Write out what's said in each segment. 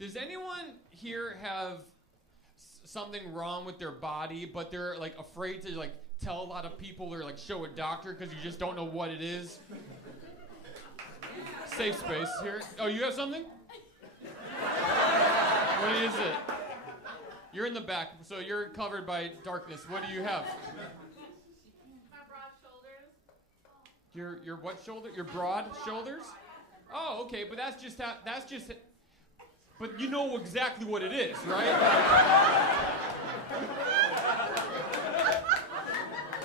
Does anyone here have something wrong with their body, but they're like afraid to like tell a lot of people or like show a doctor because you just don't know what it is? Safe space here. Oh, you have something? What is it? You're in the back, so you're covered by darkness. What do you have? My broad shoulders. Your what shoulder? Your broad shoulders? Oh, okay, but that's just but you know exactly what it is, right?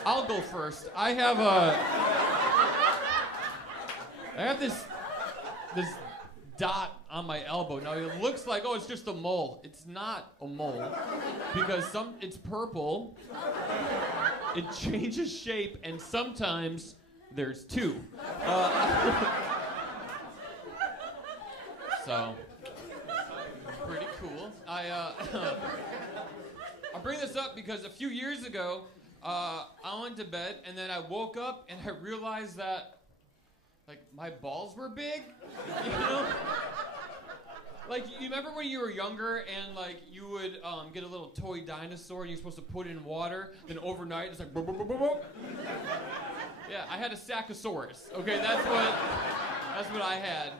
I'll go first. I have this dot on my elbow. Now it looks like, oh, it's just a mole. It's not a mole because it's purple. It changes shape, and sometimes there's two. So pretty cool. I bring this up because a few years ago, I went to bed and then I woke up and I realized that like my balls were big, you know? Like, you remember when you were younger and like you would get a little toy dinosaur and you're supposed to put it in water, then overnight it's like boop, boop, boop, boop, boop. Yeah, I had a Sackosaurus. Okay, that's what I had.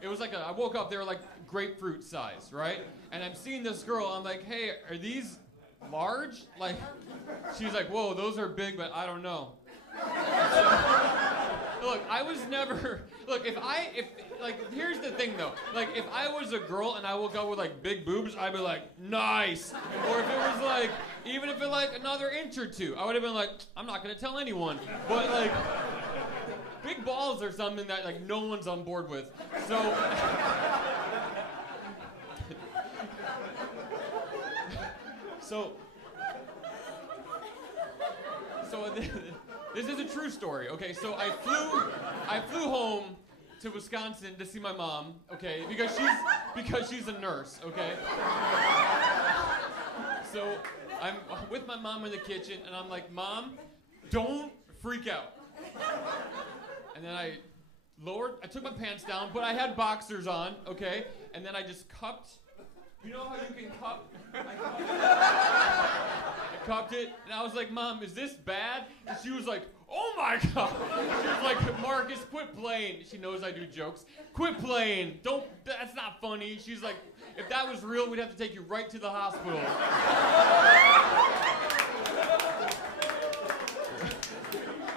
It was like I woke up, they were like grapefruit size, right? And I'm seeing this girl, I'm like, hey, are these large? Like, she's like, whoa, those are big, but I don't know. Look, I was never. Look, here's the thing though. Like, if I was a girl and I woke up with like big boobs, I'd be like, nice. Or if it was like, even if it like another inch or two, I would have been like, I'm not gonna tell anyone. But like, big balls are something that like no one's on board with. So. So this is a true story, okay? So I flew home to Wisconsin to see my mom, okay? Because she's a nurse, okay? So I'm with my mom in the kitchen and I'm like, Mom, don't freak out. And then I took my pants down, but I had boxers on, okay? And then I just cupped. You know how you can cup? I cupped it, and I was like, Mom, is this bad? And she was like, oh my God. She was like, Marcus, quit playing. She knows I do jokes. Quit playing. That's not funny. She's like, if that was real, we'd have to take you right to the hospital.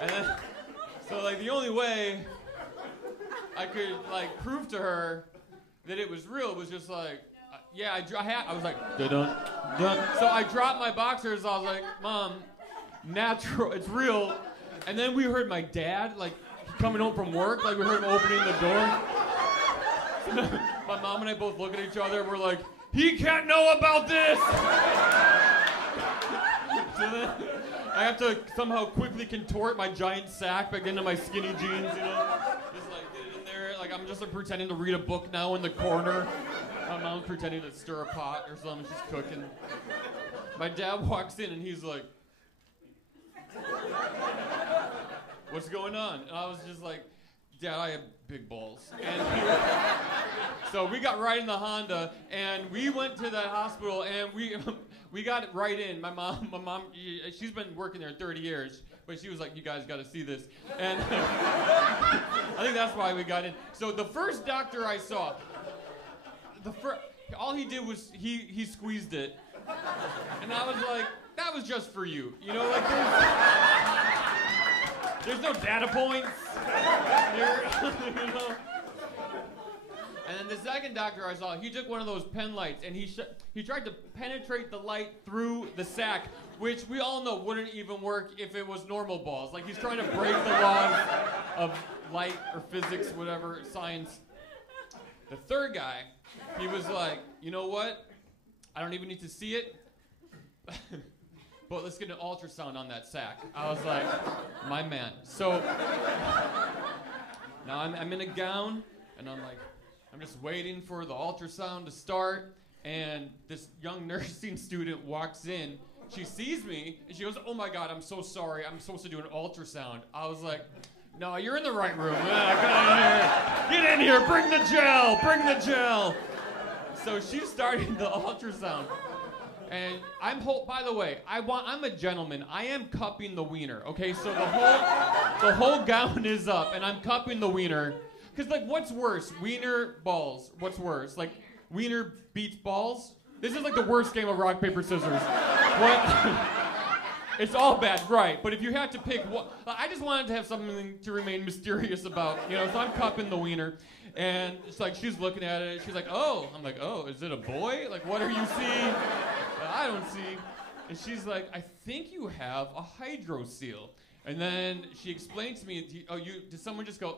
And then, so like the only way I could like prove to her that it was real was just like, yeah, I was like, dun dun. So I dropped my boxers. I was like, Mom, natural, it's real. And then we heard my dad like coming home from work. Like we heard him opening the door. My mom and I both look at each other. We're like, he can't know about this. So then I have to somehow quickly contort my giant sack back into my skinny jeans. You know, just like get it in there. Like I'm just like, pretending to read a book now in the corner. My mom's pretending to stir a pot or something. She's cooking. My dad walks in and he's like, what's going on? And I was just like, Dad, I have big balls. And so we got right in the Honda and we went to the hospital and we got it right in. My mom, she's been working there 30 years, but she was like, you guys got to see this. And I think that's why we got in. So the first doctor I saw, all he did was he squeezed it, and I was like, that was just for you, you know, like there's no data points here, you know. And then the second doctor I saw, he took one of those pen lights and he tried to penetrate the light through the sack, which we all know wouldn't even work if it was normal balls. Like he's trying to break the laws of light or physics, whatever, science. The third guy, he was like, you know what? I don't even need to see it, but let's get an ultrasound on that sack. I was like, my man. So now I'm in a gown, and I'm like, I'm just waiting for the ultrasound to start, and this young nursing student walks in. She sees me, and she goes, oh my God, I'm so sorry. I'm supposed to do an ultrasound. I was like, no, you're in the right room. Get in here. Get in here. Bring the gel. Bring the gel. So she's starting the ultrasound. And by the way, I'm a gentleman. I am cupping the wiener, okay? So the whole gown is up, and I'm cupping the wiener. Because, like, what's worse? Wiener, balls. What's worse? Like, wiener beats balls? This is like the worst game of rock, paper, scissors. What? It's all bad, right? But if you had to pick one, I just wanted to have something to remain mysterious about, you know. So I'm cupping the wiener, and it's like she's looking at it. She's like, "Oh," I'm like, "Oh, is it a boy? Like, what are you seeing? I don't see." And she's like, "I think you have a hydrocele." And then she explained to me, did someone just go,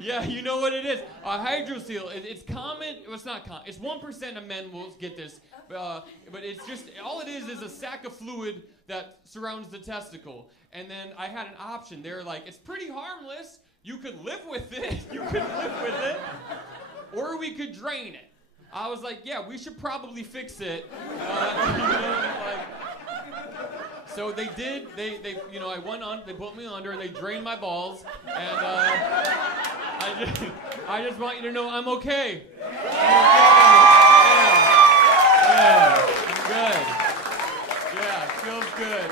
yeah, you know what it is. A hydrocele, it's common, it's not common. It's 1% of men will get this, but it's just, all it is a sac of fluid that surrounds the testicle. And then I had an option. They're like, it's pretty harmless. You could live with it. Or we could drain it. I was like, yeah, we should probably fix it. So they did. They I went on. They put me under, and they drained my balls. And I just want you to know I'm okay. Yeah, I'm good. Yeah, it feels good.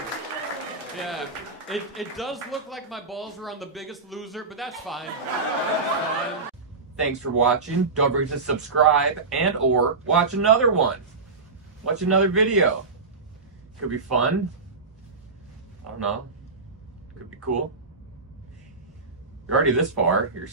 Yeah, it does look like my balls are on The Biggest Loser, but that's fine. That's fine. Thanks for watching. Don't forget to subscribe and/or watch another one. Watch another video. Could be fun. I don't know. Could be cool. You're already this far. You're